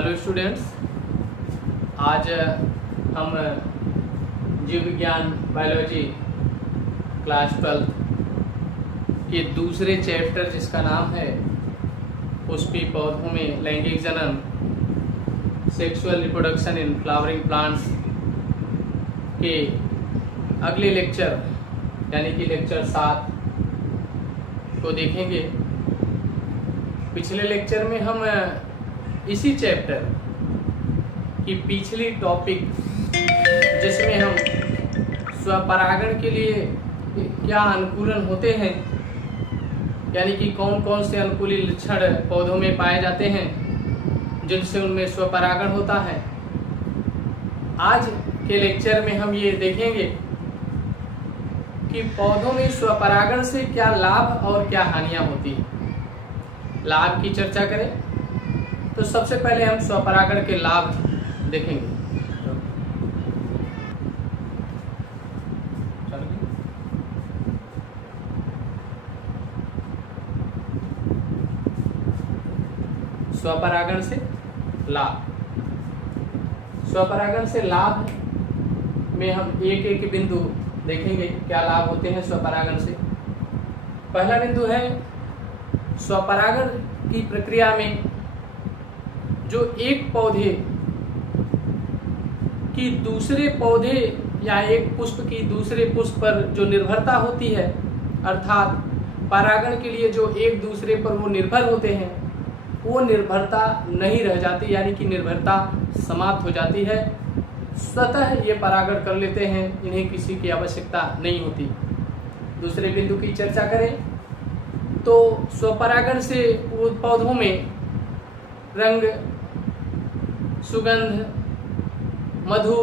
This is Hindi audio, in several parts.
हेलो स्टूडेंट्स, आज हम जीव विज्ञान बायोलॉजी क्लास 12 के दूसरे चैप्टर जिसका नाम है पुष्पी पौधों में लैंगिक जनन, sexual reproduction in flowering plants के अगले लेक्चर यानी कि लेक्चर 7 को देखेंगे। पिछले लेक्चर में हम इसी चैप्टर की पिछली टॉपिक जिसमें हम स्वपरागण के लिए क्या अनुकूलन होते हैं यानी कि कौन कौन से अनुकूली लक्षण पौधों में पाए जाते हैं जिनसे उनमें स्वपरागण होता है, आज के लेक्चर में हम ये देखेंगे कि पौधों में स्वपरागण से क्या लाभ और क्या हानियां होती हैं। लाभ की चर्चा करें तो सबसे पहले हम स्वपरागण के लाभ देखेंगे। स्वपरागण से लाभ, स्वपरागण से लाभ में हम एक एक बिंदु देखेंगे क्या लाभ होते हैं स्वपरागण से। पहला बिंदु है स्वपरागण की प्रक्रिया में जो एक पौधे की दूसरे पौधे या एक पुष्प की दूसरे पुष्प पर जो निर्भरता होती है, अर्थात परागण के लिए जो एक दूसरे पर वो निर्भर होते हैं, वो निर्भरता नहीं रह जाती यानी कि निर्भरता समाप्त हो जाती है। स्वतः ये परागण कर लेते हैं, इन्हें किसी की आवश्यकता नहीं होती। दूसरे बिंदु की चर्चा करें तो स्वपरागण से पौधों में रंग, सुगंध, मधु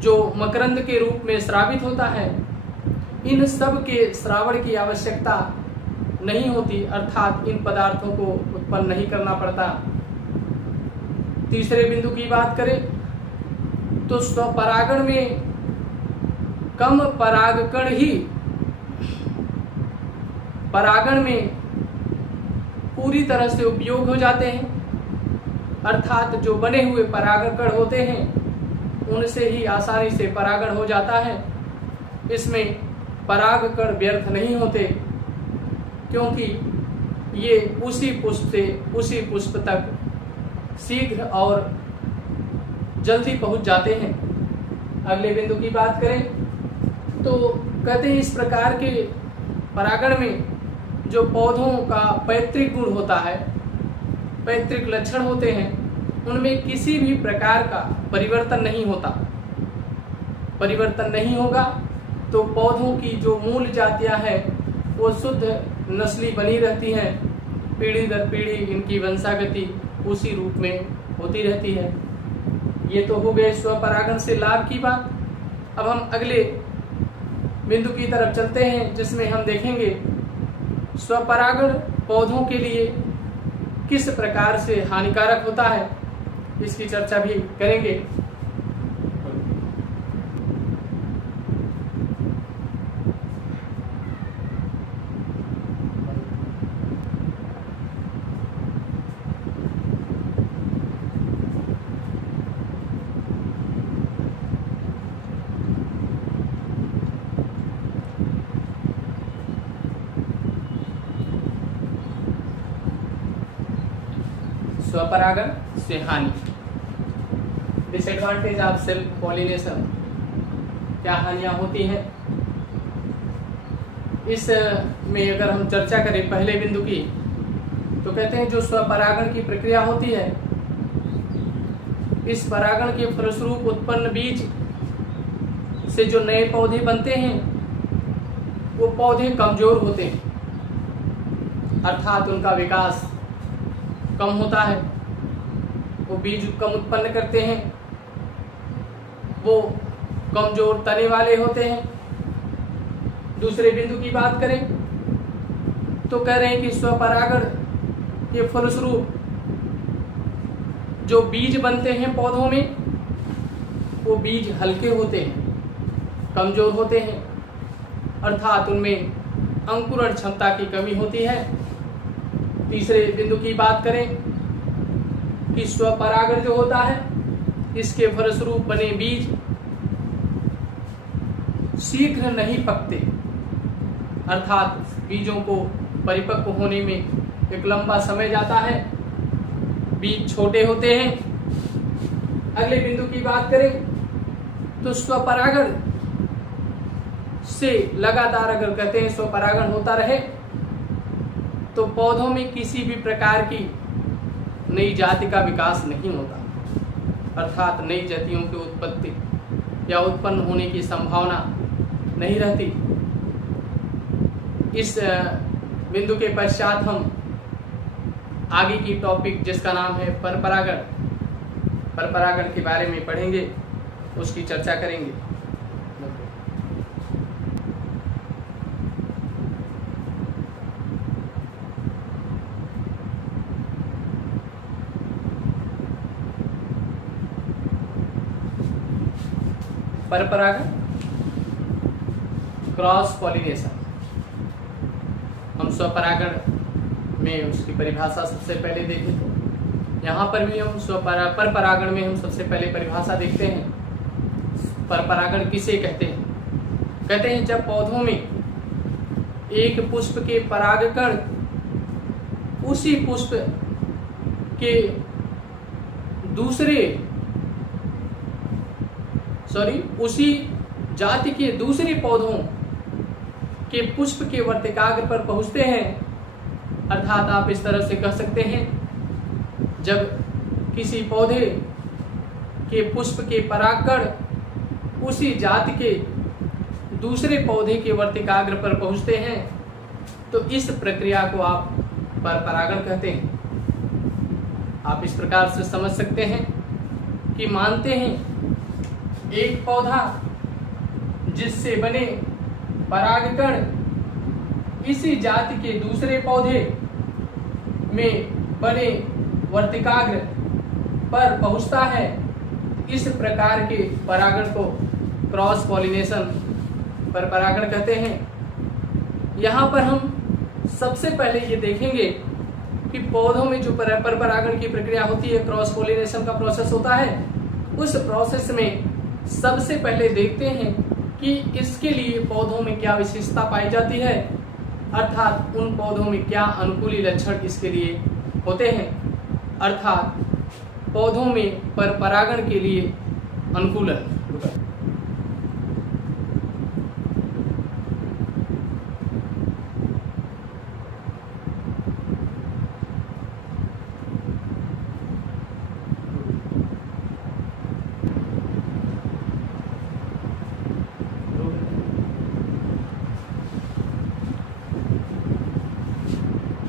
जो मकरंद के रूप में स्रावित होता है, इन सब के श्रावण की आवश्यकता नहीं होती, अर्थात इन पदार्थों को उत्पन्न नहीं करना पड़ता। तीसरे बिंदु की बात करें तो स्वपरागण में कम परागकण ही परागण में पूरी तरह से उपयोग हो जाते हैं, अर्थात जो बने हुए परागकण होते हैं उनसे ही आसानी से परागण हो जाता है। इसमें परागकण व्यर्थ नहीं होते क्योंकि ये उसी पुष्प से उसी पुष्प तक शीघ्र और जल्दी पहुंच जाते हैं। अगले बिंदु की बात करें तो कहते हैं इस प्रकार के परागण में जो पौधों का पैतृक गुण होता है, पैतृक लक्षण होते हैं, उनमें किसी भी प्रकार का परिवर्तन नहीं होता। परिवर्तन नहीं होगा तो पौधों की जो मूल जातियां हैं वो शुद्ध नस्ली बनी रहती हैं, पीढ़ी दर पीढ़ी इनकी वंशागति उसी रूप में होती रहती है। ये तो हो गए स्वपरागण से लाभ की बात। अब हम अगले बिंदु की तरफ चलते हैं जिसमें हम देखेंगे स्वपरागण पौधों के लिए किस प्रकार से हानिकारक होता है, इसकी चर्चा भी करेंगे। स्वपरागण से हानि, डिसएडवांटेज ऑफ सेल्फ पॉलिनेशन, क्या हानियां होती हैं। इस में अगर हम चर्चा करें पहले बिंदु की तो कहते हैं जो स्वपरागण की प्रक्रिया होती है, इस परागण के फलस्वरूप उत्पन्न बीज से जो नए पौधे बनते हैं वो पौधे कमजोर होते हैं, अर्थात उनका विकास कम होता है, वो बीज कम उत्पन्न करते हैं, वो कमजोर तने वाले होते हैं। दूसरे बिंदु की बात करें तो कह रहे हैं कि स्वपरागण के फलस्वरूप जो बीज बनते हैं पौधों में वो बीज हल्के होते हैं, कमजोर होते हैं, अर्थात उनमें अंकुरण क्षमता की कमी होती है। तीसरे बिंदु की बात करें कि स्वपरागण जो होता है, इसके फलस्वरूप बने बीज शीघ्र नहीं पकते, अर्थात बीजों को परिपक्व होने में एक लंबा समय जाता है, बीज छोटे होते हैं। अगले बिंदु की बात करें तो स्वपरागण से लगातार अगर कहते हैं स्वपरागण होता रहे तो पौधों में किसी भी प्रकार की नई जाति का विकास नहीं होता, अर्थात नई जातियों की उत्पत्ति या उत्पन्न होने की संभावना नहीं रहती। इस बिंदु के पश्चात हम आगे की टॉपिक जिसका नाम है परपरागण के बारे में पढ़ेंगे, उसकी चर्चा करेंगे। परपरागण, क्रॉस पॉलिनेशन। हम स्वपरागण में उसकी परिभाषा सबसे पहले देखें तो यहाँ पर भी हम परपरागण में हम सबसे पहले परिभाषा देखते हैं। परपरागण किसे कहते हैं? कहते हैं जब पौधों में एक पुष्प के परागकण उसी पुष्प के उसी जाति के दूसरे पौधों के पुष्प के वर्तिकाग्र पर पहुंचते हैं, अर्थात आप इस तरह से कह सकते हैं जब किसी पौधे के पुष्प के परागकण उसी जाति के दूसरे पौधे के वर्तिकाग्र पर पहुंचते हैं तो इस प्रक्रिया को आप परपरागण कहते हैं। आप इस प्रकार से समझ सकते हैं कि मानते हैं एक पौधा जिससे बने परागकण इसी जाति के दूसरे पौधे में बने वर्तिकाग्र पर पहुंचता है, इस प्रकार के परागण को क्रॉस पॉलिनेशन परपरागण कहते हैं। यहाँ पर हम सबसे पहले ये देखेंगे कि पौधों में जो परपरागण की प्रक्रिया होती है, क्रॉस पॉलिनेशन का प्रोसेस होता है, उस प्रोसेस में सबसे पहले देखते हैं कि इसके लिए पौधों में क्या विशेषता पाई जाती है, अर्थात उन पौधों में क्या अनुकूली लक्षण इसके लिए होते हैं, अर्थात पौधों में परपरागण के लिए अनुकूलन।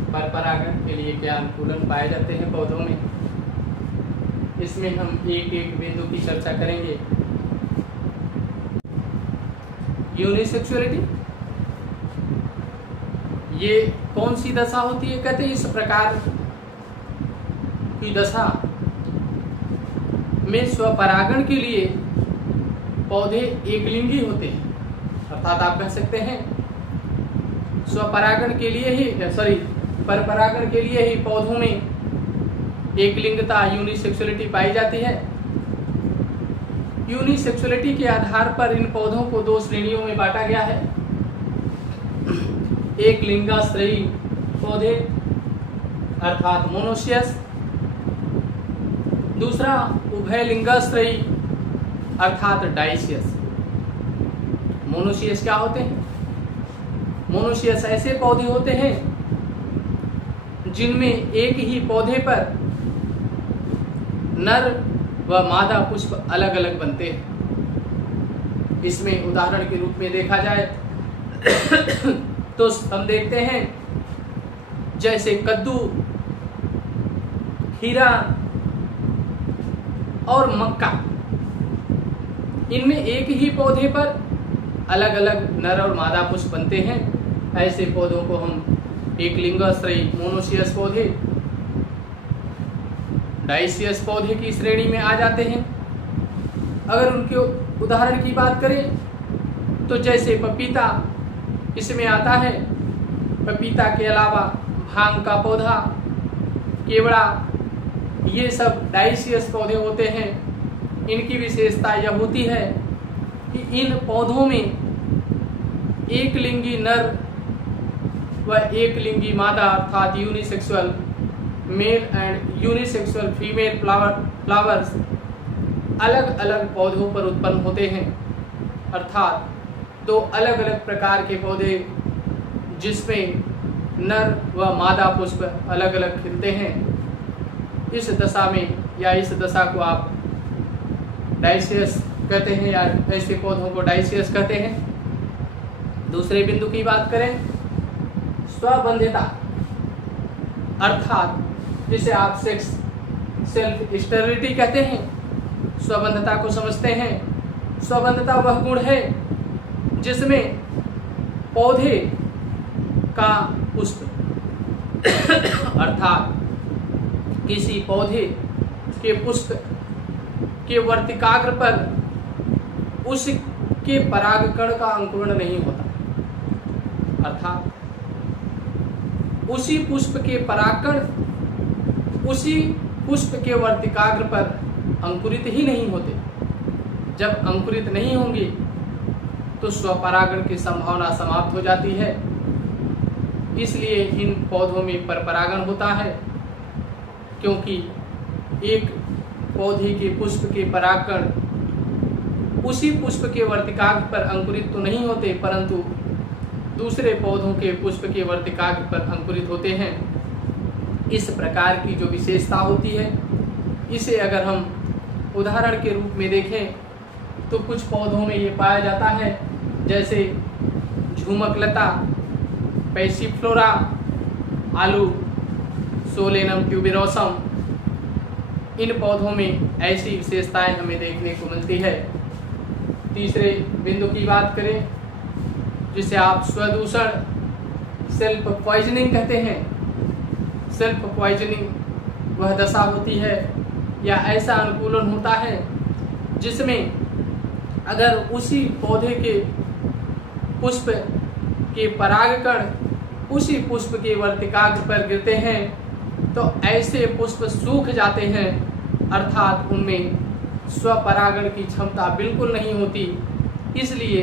परपरागण के लिए क्या अनुकूलन पाए जाते हैं पौधों में, इसमें हम एक एक बिंदु की चर्चा करेंगे। यूनिसेक्सुअलिटी, ये कौन सी दशा होती है? कहते हैं इस प्रकार की दशा में स्वपरागण के लिए पौधे एकलिंगी होते हैं, अर्थात आप कह सकते हैं स्वपरागण के लिए ही परपरागण के लिए ही पौधों में एक लिंगता यूनिसेक्सुअलिटी पाई जाती है। यूनिसेक्सुअलिटी के आधार पर इन पौधों को दो श्रेणियों में बांटा गया है। एक लिंगाश्रयी पौधे अर्थात मोनोसियस, दूसरा उभय लिंगाश्रयी अर्थात डाइसियस। मोनोसियस क्या होते हैं? मोनोसियस ऐसे पौधे होते हैं जिनमें एक ही पौधे पर नर व मादा पुष्प अलग अलग बनते हैं। इसमें उदाहरण के रूप में देखा जाए तो हम देखते हैं जैसे कद्दू, खीरा और मक्का, इनमें एक ही पौधे पर अलग अलग नर और मादा पुष्प बनते हैं। ऐसे पौधों को हम एक लिंगाश्रयी मोनोसियस पौधे, डाइसियस पौधे की श्रेणी में आ जाते हैं। अगर उनके उदाहरण की बात करें तो जैसे पपीता इसमें आता है, पपीता के अलावा भांग का पौधा, केवड़ा ये सब डाइसियस पौधे होते हैं। इनकी विशेषता यह होती है कि इन पौधों में एक लिंगी नर व एक लिंगी मादा अर्थात unisexual male and unisexual female flowers अलग अलग पौधों पर उत्पन्न होते हैं, अर्थात दो अलग अलग प्रकार के पौधे जिसमें नर व मादा पुष्प अलग अलग खिलते हैं। इस दशा में या इस दशा को आप डाइसियस कहते हैं या ऐसे पौधों को डाइसियस कहते हैं। दूसरे बिंदु की बात करें, स्वबंधिता अर्थात जिसे आप सेल्फ स्टेरिलिटी कहते हैं, स्वबंधता को समझते हैं। स्वबंधता वह गुण है जिसमें पौधे का पुष्प अर्थात किसी पौधे के पुष्प के वर्तिकाग्र पर उसके परागकण का अंकुरण नहीं होता, अर्थात उसी पुष्प के परागकण उसी पुष्प के वर्तिकाग्र पर अंकुरित ही नहीं होते। जब अंकुरित नहीं होंगे तो स्वपरागण की संभावना समाप्त हो जाती है। इसलिए इन पौधों में परपरागण होता है, क्योंकि एक पौधे के पुष्प के परागकण उसी पुष्प के वर्तिकाग्र पर अंकुरित तो नहीं होते, परंतु दूसरे पौधों के पुष्प के वर्तिकाग्र पर अंकुरित होते हैं। इस प्रकार की जो विशेषता होती है, इसे अगर हम उदाहरण के रूप में देखें तो कुछ पौधों में ये पाया जाता है, जैसे झुमकलता, पैसिफ्लोरा, आलू, सोलेनम ट्यूबेरोसम। इन पौधों में ऐसी विशेषताएं हमें देखने को मिलती है। तीसरे बिंदु की बात करें, जिसे आप स्वदूषण सेल्फ पॉइजनिंग कहते हैं। सेल्फ पॉइजनिंग वह दशा होती है या ऐसा अनुकूलन होता है जिसमें अगर उसी पौधे के पुष्प के परागकण उसी पुष्प के वर्तिकाग्र पर गिरते हैं तो ऐसे पुष्प सूख जाते हैं, अर्थात उनमें स्वपरागण की क्षमता बिल्कुल नहीं होती। इसलिए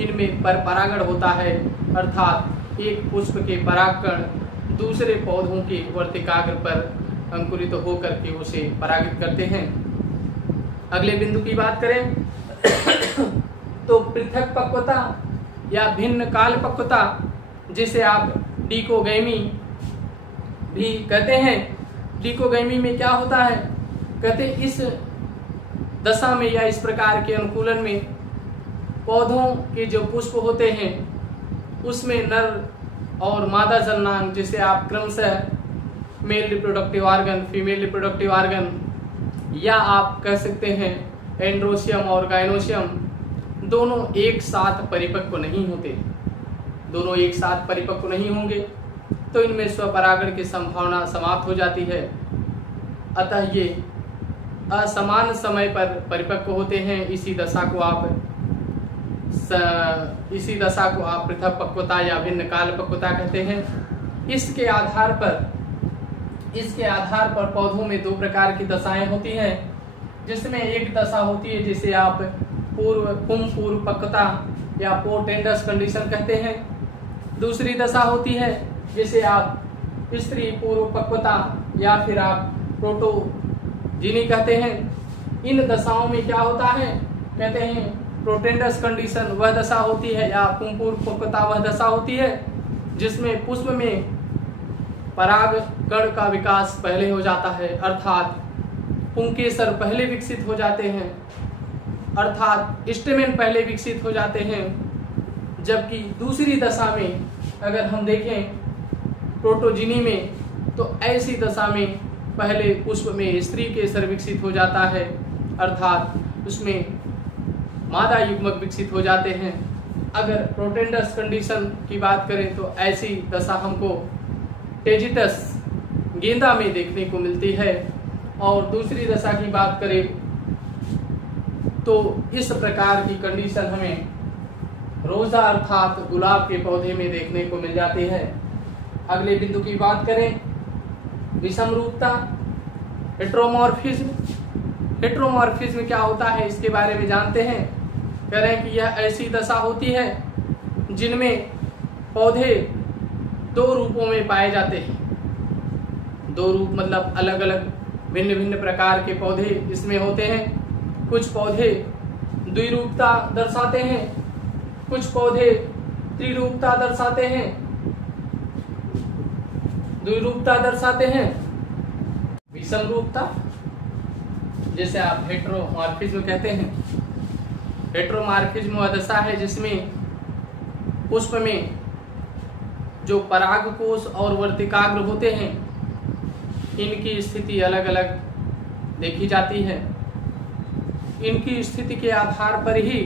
इनमें परपरागण होता है, अर्थात एक पुष्प के परागकण दूसरे पौधों के वर्तिकाग्र पर अंकुरित होकर के उसे परागित करते हैं। अगले बिंदु की बात करें तो पृथक पक्वता या भिन्न काल पक्वता, जिसे आप डिकोगैमी भी कहते हैं। डिकोगैमी में क्या होता है, कहते इस दशा में या इस प्रकार के अनुकूलन में पौधों के जो पुष्प होते हैं उसमें नर और मादा जननांग, जिसे आप क्रमशः male reproductive organ, female reproductive organ, या आप कह सकते हैं एंड्रोशियम और गाइनोशियम, दोनों एक साथ परिपक्व नहीं होते। दोनों एक साथ परिपक्व नहीं होंगे तो इनमें स्वपरागण की संभावना समाप्त हो जाती है। अतः ये असमान समय पर परिपक्व होते हैं। इसी दशा को आप पृथक पक्वता या भिन्न काल पक्वता कहते हैं। इसके आधार पर पौधों में दो प्रकार की दशाएं होती हैं, जिसमें एक दशा होती है जिसे आप पूर्व पक्वता या पोर्टेंडस कंडीशन कहते हैं। दूसरी दशा होती है जिसे आप स्त्री पूर्व पक्वता या फिर आप प्रोटोजिनी कहते हैं। इन दशाओं में क्या होता है, कहते हैं प्रोटेंडस कंडीशन वह दशा होती है या पूर्व पक्वता वह दशा होती है जिसमें पुष्प में परागकण का विकास पहले हो जाता है, अर्थात पुंकेसर पहले विकसित हो जाते हैं, अर्थात स्टेमेन पहले विकसित हो जाते हैं। जबकि दूसरी दशा में अगर हम देखें प्रोटोजिनी में, तो ऐसी दशा में पहले पुष्प में स्त्री केसर विकसित हो जाता है, अर्थात उसमें मादा युग्मक विकसित हो जाते हैं। अगर प्रोटेंडस कंडीशन की बात करें तो ऐसी दशा हमको टेजिटस गेंदा में देखने को मिलती है। और दूसरी दशा की बात करें तो इस प्रकार की कंडीशन हमें रोजा अर्थात गुलाब के पौधे में देखने को मिल जाती है। अगले बिंदु की बात करें विषम रूपता हेट्रोमॉर्फिज्म क्या होता है इसके बारे में जानते हैं। कह रहे हैं कि यह ऐसी दशा होती है जिनमें पौधे दो रूपों में पाए जाते हैं। दो रूप मतलब अलग अलग भिन्न भिन्न प्रकार के पौधे इसमें होते हैं। कुछ पौधे द्विरूपता दर्शाते हैं, कुछ पौधे त्रिरूपता दर्शाते हैं, द्विरूपता दर्शाते हैं, विषम रूपता, जैसे आप हेट्रोमॉर्फिज्म कहते हैं। हेट्रोमॉर्फिज्म वह दशा है जिसमें पुष्प में जो परागकोश और वर्तिकाग्र होते हैं इनकी स्थिति अलग अलग देखी जाती है। इनकी स्थिति के आधार पर ही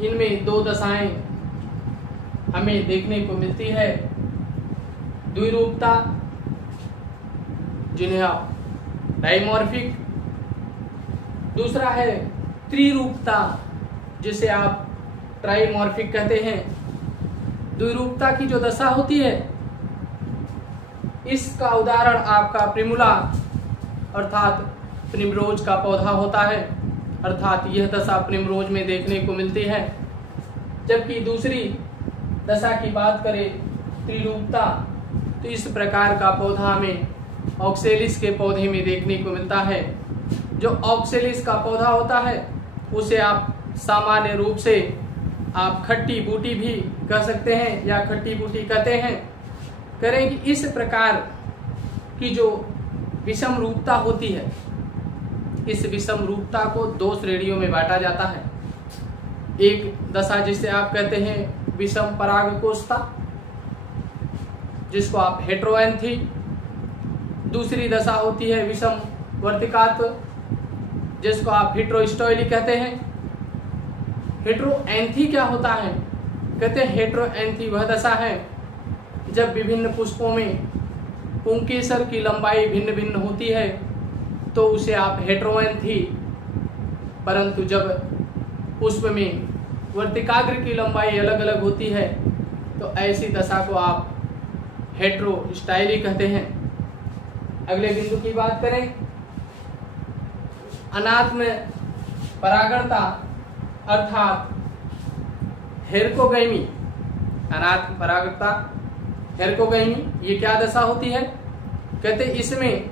इनमें दो दशाएं हमें देखने को मिलती है। द्विरूपता जिन्हें आप डाइमॉर्फिक, दूसरा है त्रिरूपता जिसे आप ट्राइमॉर्फिक कहते हैं। द्विरूपता की जो दशा होती है इसका उदाहरण आपका प्रिमुला अर्थात प्रिमरोज का पौधा होता है, अर्थात यह दशा प्रिमरोज में देखने को मिलती है। जबकि दूसरी दशा की बात करें त्रिरूपता, तो इस प्रकार का पौधा हमें ऑक्सेलिस के पौधे में देखने को मिलता है। जो ऑक्सेलिस का पौधा होता है उसे आप सामान्य रूप से आप खट्टी बूटी भी कह सकते हैं या खट्टी बूटी कहते हैं। करें कि इस प्रकार की जो विषम रूपता होती है, इस विषम रूपता को दो श्रेणियों में बांटा जाता है। एक दशा जिसे आप कहते हैं विषम परागकोशता, जिसको आप हेट्रोएंथी, दूसरी दशा होती है विषम वर्तिकात्व जिसको आप हेट्रोस्टॉयली कहते हैं। हेट्रोएंथी क्या होता है? कहते हैं हेट्रोएंथी वह दशा है जब विभिन्न पुष्पों में पुंकेसर की लंबाई भिन्न भिन्न होती है तो उसे आप हेट्रोएंथी, परंतु जब पुष्प में वर्तिकाग्र की लंबाई अलग अलग होती है तो ऐसी दशा को आप हेट्रोस्टाइली कहते हैं। अगले बिंदु की बात करें, अनात्म परागणता अर्थात हेरकोगैमी। अनात्म परागणता हेरकोगैमी ये क्या दशा होती है? कहते इसमें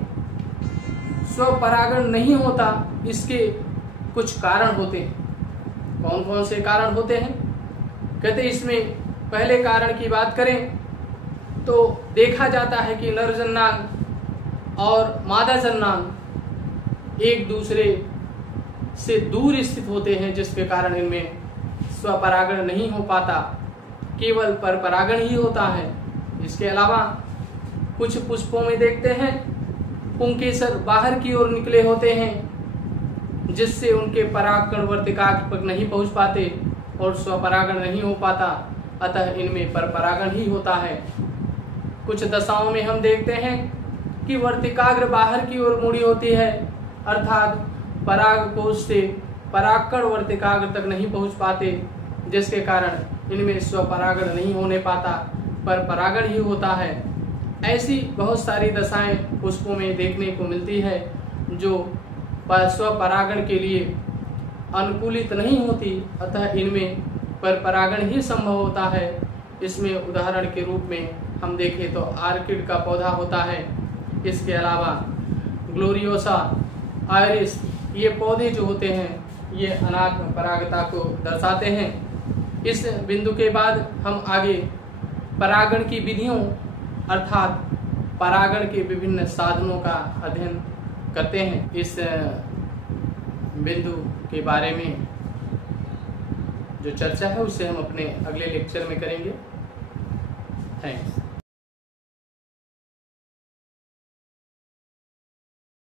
स्वपरागण नहीं होता, इसके कुछ कारण होते हैं। कौन कौन से कारण होते हैं? कहते इसमें पहले कारण की बात करें तो देखा जाता है कि नर जन्नांग और मादा जन्नांग एक दूसरे से दूर स्थित होते हैं, जिसके कारण इनमें स्वपरागण नहीं हो पाता, केवल परपरागण ही होता है। इसके अलावा कुछ पुष्पों में देखते हैं पुंकेसर बाहर की ओर निकले होते हैं, जिससे उनके परागकण वर्तिकाग्र पर नहीं पहुंच पाते और स्वपरागण नहीं हो पाता, अतः इनमें परपरागण ही होता है। कुछ दशाओं में हम देखते हैं कि वर्तिकाग्र बाहर की ओर मुड़ी होती है, अर्थात परागकोश से परागकण वर्तिकाग्र तक नहीं पहुंच पाते, जिसके कारण इनमें स्वपरागण नहीं होने पाता, पर परागण ही होता है। ऐसी बहुत सारी दशाएं पुष्पों में देखने को मिलती है जो स्वपरागण के लिए अनुकूलित नहीं होती, अतः इनमें परपरागण ही संभव होता है। इसमें उदाहरण के रूप में हम देखें तो आर्किड का पौधा होता है। इसके अलावा ग्लोरियोसा, आयरिस, ये पौधे जो होते हैं ये अनात्म परागता को दर्शाते हैं। इस बिंदु के बाद हम आगे परागण की विधियों अर्थात परागण के विभिन्न साधनों का अध्ययन करते हैं। इस बिंदु के बारे में जो चर्चा है उसे हम अपने अगले लेक्चर में करेंगे। थैंक्स।